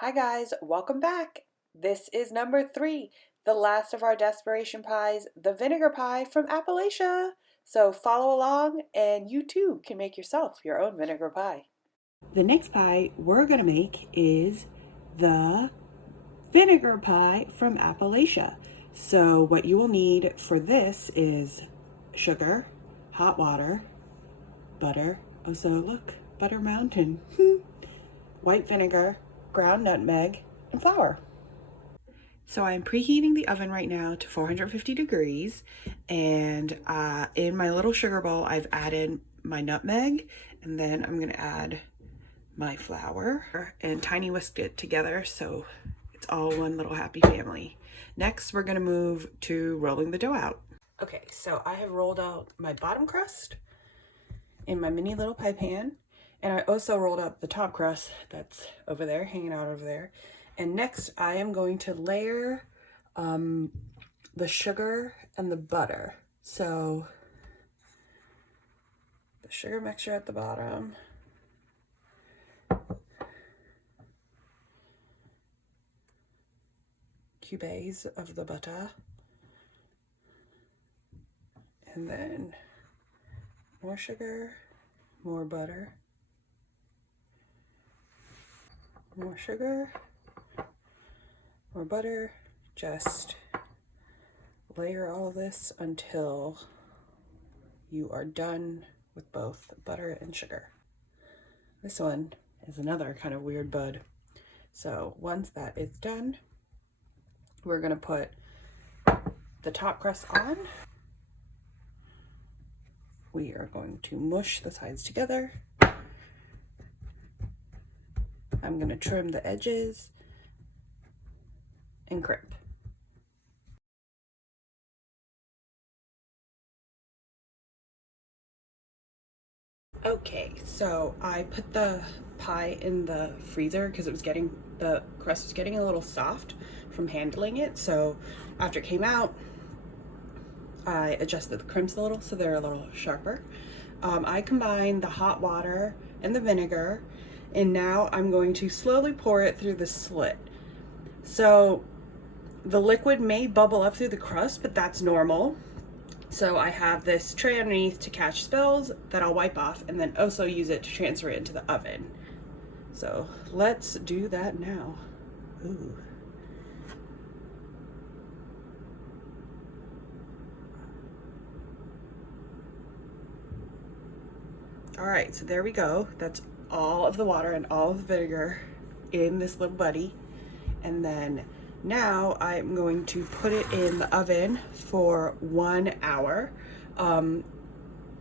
Hi guys, welcome back. This is number 3, the last of our Desperation pies, the Vinegar Pie from Appalachia. So follow along and you too can make yourself your own vinegar pie. The next pie we're going to make is the Vinegar Pie from Appalachia. So what you will need for this is sugar, hot water, butter, oh so look, butter mountain, white vinegar, ground nutmeg, and flour. So I'm preheating the oven right now to 450 degrees, and in my little sugar bowl I've added my nutmeg, and then I'm gonna add my flour and tiny whisk it together so it's all one little happy family. Next we're gonna move to rolling the dough out. Okay, so I have rolled out my bottom crust in my mini little pie pan, and I also rolled up the top crust that's over there, hanging out over there. And next I am going to layer the sugar and the butter. So the sugar mixture at the bottom, cubes of the butter, and then more sugar, more butter, more sugar, more butter. Just layer all of this until you are done with both butter and sugar. This one is another kind of weird bud. So once that is done, we're gonna put the top crust on. We are going to mush the sides together. I'm gonna trim the edges and crimp. Okay, so I put the pie in the freezer because the crust was getting a little soft from handling it. So after it came out, I adjusted the crimps a little so they're a little sharper. I combined the hot water and the vinegar, and now I'm going to slowly pour it through the slit. So the liquid may bubble up through the crust, but that's normal. So I have this tray underneath to catch spills that I'll wipe off, and then also use it to transfer it into the oven. So let's do that now. Ooh. All right, so there we go. That's all of the water and all of the vinegar in this little buddy. And then now I'm going to put it in the oven for 1 hour.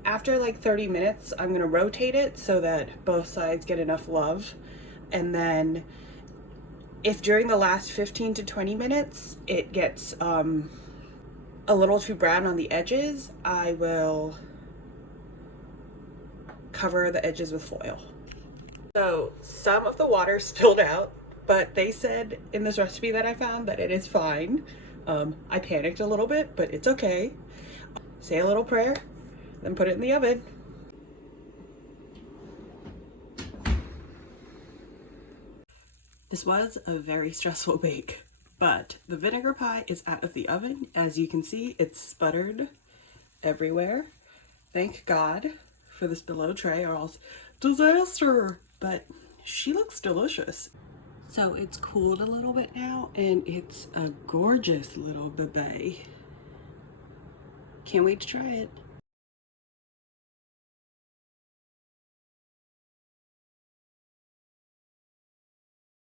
After like 30 minutes, I'm gonna rotate it so that both sides get enough love. And then if during the last 15 to 20 minutes it gets a little too brown on the edges, I will cover the edges with foil. So some of the water spilled out, but they said in this recipe that I found that it is fine. I panicked a little bit, but it's okay. Say a little prayer, then put it in the oven. This was a very stressful bake, but the vinegar pie is out of the oven. As you can see, it's sputtered everywhere. Thank God for this below tray, or else disaster. But she looks delicious. So it's cooled a little bit now, and it's a gorgeous little bebe. Can't wait to try it.